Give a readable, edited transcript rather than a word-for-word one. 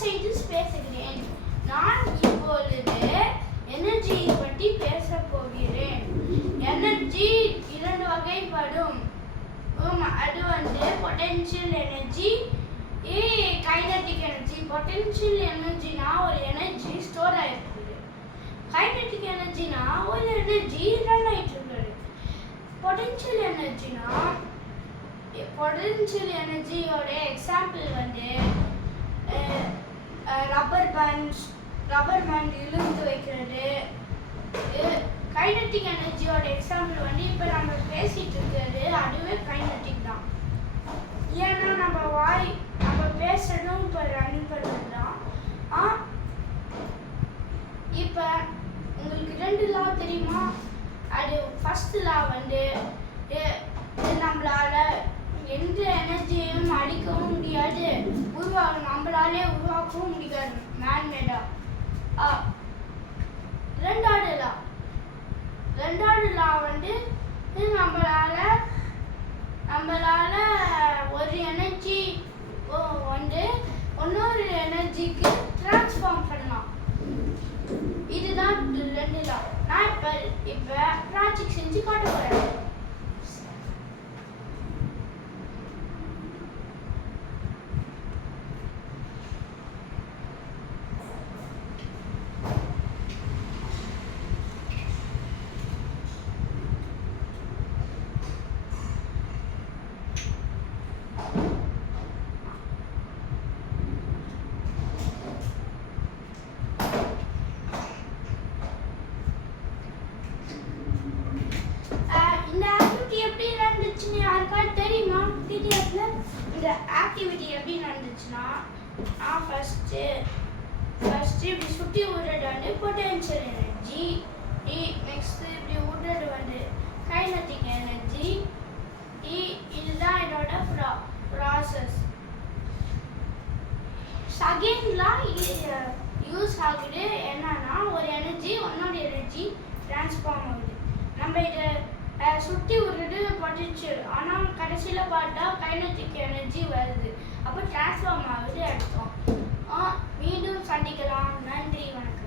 Scientist பேசுகிறேன். நான் இப்பொழுது எனர்ஜியை பற்றி பேசப் போகிறேன். எனர்ஜி இரண்டு வகைப்படும். அது potential energy, kinetic energy. Potential எனர்ஜினா ஒரு எனர்ஜி ஸ்டோர் ஆயிருக்குது. கைனடிக் எனர்ஜினா ஒரு எனர்ஜி ரன் ஆயிட்டு இருக்குது. பொட்டென்ஷியல் எனர்ஜியோட எக்ஸாம்பிள் ரப்பர் பேண்ட் இழுத்து வைக்கிறது. கைனடிக் எனர்ஜியோட எக்ஸாம்பிள் இப்போ நம்ம பேசிட்டு இருக்கிறது அதுவே கைனடிக் தான். ஏன்னா நம்ம பேசுறதும் இப்போ ரன் பண்ணுறது தான். இப்போ உங்களுக்கு 2 லா தெரியுமா? அது ஃபர்ஸ்ட் லா நம்மளால எந்த எனர்ஜியையும் அழிக்கவும் முடியாது, நம்மளாலே உருவாக்கவும் முடியாது மேன்மேடா. ரெண்டாவது லா நம்மளால ஒரு எனர்ஜி இன்னொரு எனர்ஜிக்கு டிரான்ஸ்ஃபார்ம் பண்ணலாம். இதுதான் 2 லா. நான் இப்போ ப்ராஜெக்ட் செஞ்சு காட்ட போறேன். தெரியுமா? பிடிஎஃப்ல இந்த ஆக்டிவிட்டி எப்படி நடந்துச்சுன்னா, நான் ஃபர்ஸ்ட் இப்படி சுற்றி விடுறது பொட்டென்ஷியல் எனர்ஜி. நெக்ஸ்ட் இப்படி விடுறது கைனடிக் எனர்ஜி. இதுதான் என்னோட ப்ராசஸ். செகண்ட்லாம் யூஸ் ஆகுது. என்னன்னா ஒரு எனர்ஜி இன்னொரு எனர்ஜி டிரான்ஸ்ஃபார்ம் ஆகுது. நம்ம இதை சுற்றி விடுறது பொட்டென்ஷியல், ஆனால் கடைசியில் பார்த்தா கைனடிக் எனர்ஜி வருது. அப்போ டிரான்ஸ்ஃபார்ம் ஆகுது அர்த்தம். மீண்டும் சந்திக்கலாம். நன்றி, வணக்கம்.